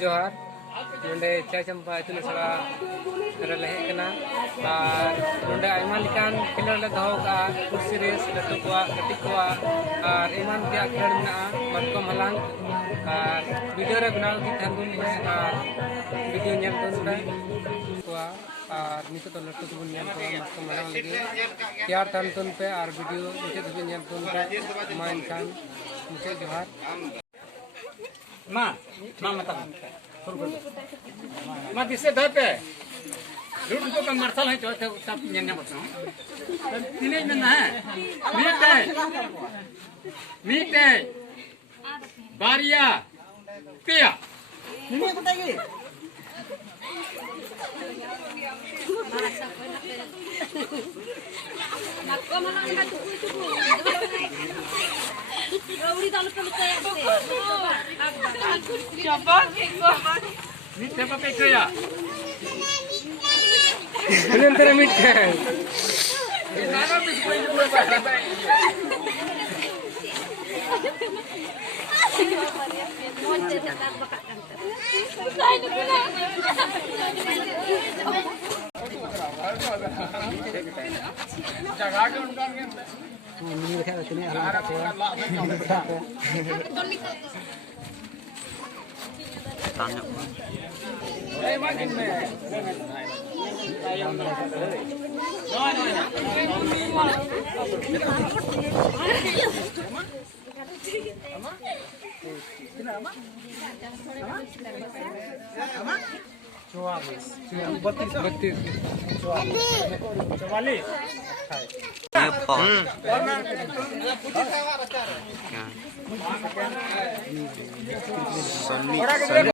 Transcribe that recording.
जोहार नोंडे चा चंपा इतने सड़ा रले हेकना और नोंडे आयमा लिकान खिलर ले दहो का कुर्सी रेस लटू को कटी को और ईमान दिया खेल में मटकम हलांग और वीडियो रे बनाओ की थंदुन पे और वीडियो नेम तो पे और नितो तो लटू तो नेम को मटकम हलांग लगे यार तंतुन पे और वीडियो नितो तो नेम तो पे माइन कान मुझे जोहार माँ मत माँ दिसे धर पे रूट को कम मरसल है चौथे सब नियम बताओ तीन दिन है मीट है बारिया पिया ini बताइए Nako mana nggak cukup. Rauri kalau perlu saya coba मीट siapa peke ya बेलन मीट है नाना भी कोई नहीं बात जगह के उनका ini lihat sini anak saya tanya makin Sony